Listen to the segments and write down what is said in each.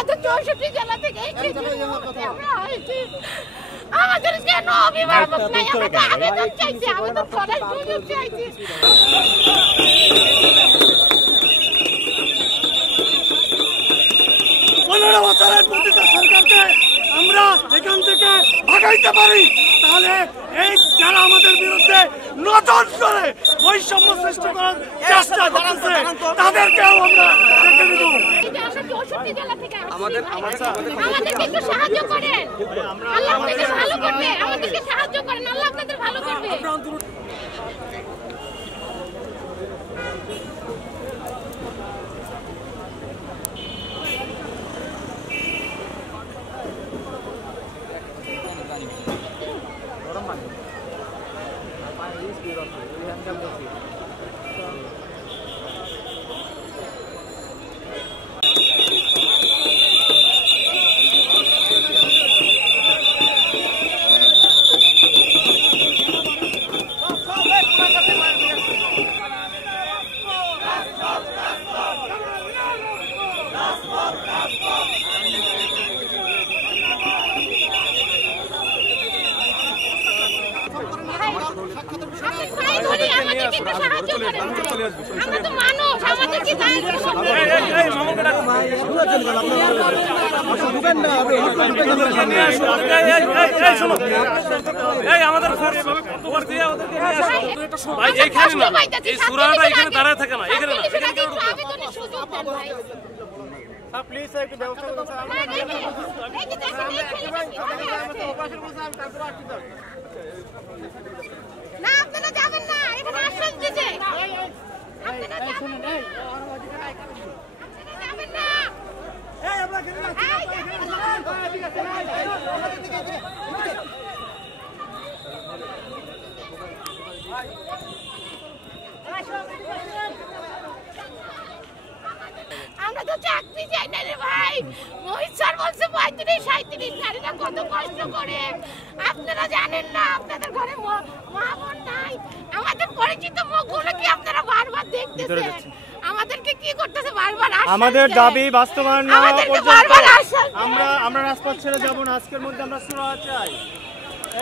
আমরা তো 64 জেলা থেকে আমাদের কেন অভিভাবক নাই? আমরা আবেদন চাইছি, আমাদের সরাসরি সুযোগ চাইছি। 15 বছরের প্রতিটা সরকারকে আমরা এখান থেকে ভাগাইতে পারি, তাহলে এই যারা আমাদের বিরুদ্ধে নজর করে বৈষম্য সৃষ্টি করার চেষ্টা করতেছে তাদেরকেও আমরা দেখে নিব। আমাদেরকে একটু সাহায্য করেন, আল্লাহ আপনাদের ভালো করবে। আমাদেরকে সাহায্য করেন, আল্লাহ আপনাদের ভালো করবে। প্লিজ একটু ব্যবস্থা করুন। না আপনারা যাবেন না, এখানে আশ্বাস দিতে আপনারা যাবেন না। আমরা তো চাকরি চাই না রে ভাই। মোহিত স্যার বলছে 35-37 নারীরা কত কষ্ট করে, আপনারা জানেন না। আপনাদের ঘরে মা বোন নাই, আমাদের পরিচিত মুখগুলো কি আপনারা বারবার দেখতেছেন? আমাদেরকে কি করতেছে বারবার? আমাদের দাবি বাস্তবায়ন না হওয়া পর্যন্ত আমরা রাজপথ ছেড়ে যাব না। আজকের মধ্যে আমরা সুরাহা চাই।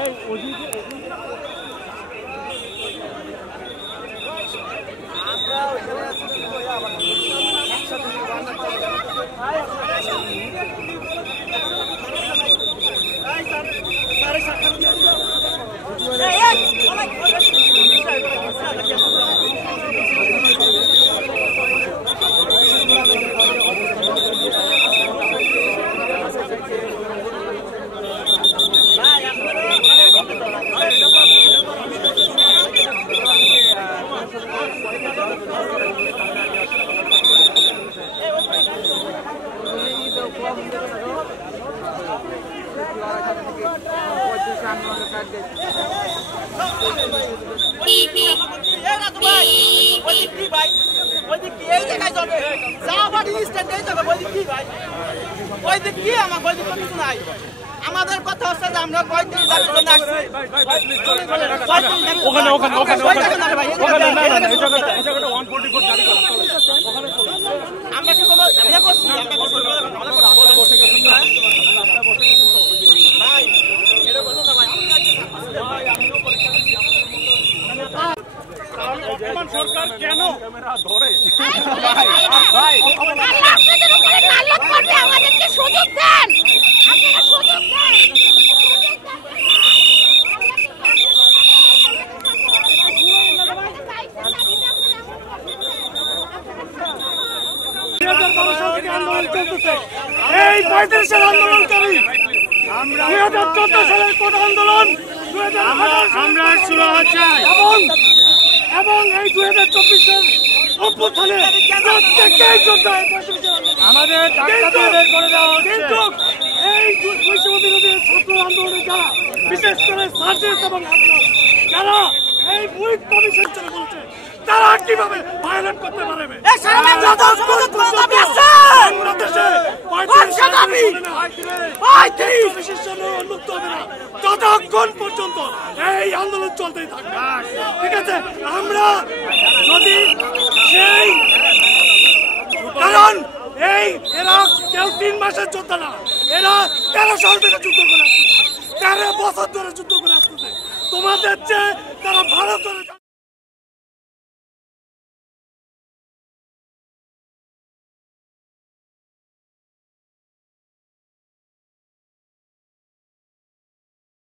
এই ওদিকে আমাদের কথা হচ্ছে যে আমরা 35 দাবির জন্য আসছি। আমরা কি কোনো ইয়ে করছি? ভাই এটা বলুন না ভাই। সরকার কেন ক্যামেরা ধরে? ভাই আপনাদের উপরে তাল্লুক করবে, আমাদেরকে সুযোগ দেন, আপনারা সুযোগ দেন। এই 35 আন্দোলনকারী আমরা 2014 সালের কোটা আন্দোলন আমরা সুরাহা চাই এবং এই 2024-এর অভ্যুত্থানে প্রত্যেককেই যোদ্ধা আমাদের দাবি করে দেওয়া হচ্ছে। কিন্তু এই বৈষম্য বিরোধী ছাত্র আন্দোলনের যারা, বিশেষ করে সার্জিস এবং যারা এই মুহিত কমিশন চলে বলছে, তারা কিভাবে ভায়োলেট করতে পারবে? ততক্ষণ পর্যন্ত এই আন্দোলন চলতেই থাকবে। ঠিক আছে, আমরা যদি সেই কারণ এই এরা কেউ 3 মাসের যোদ্ধা না, এরা 13 সাল থেকে যুদ্ধ করে আসতেছে, 13 বছর ধরে যুদ্ধ করে আসতেছে। তোমাদের চেয়ে তারা ভালো করে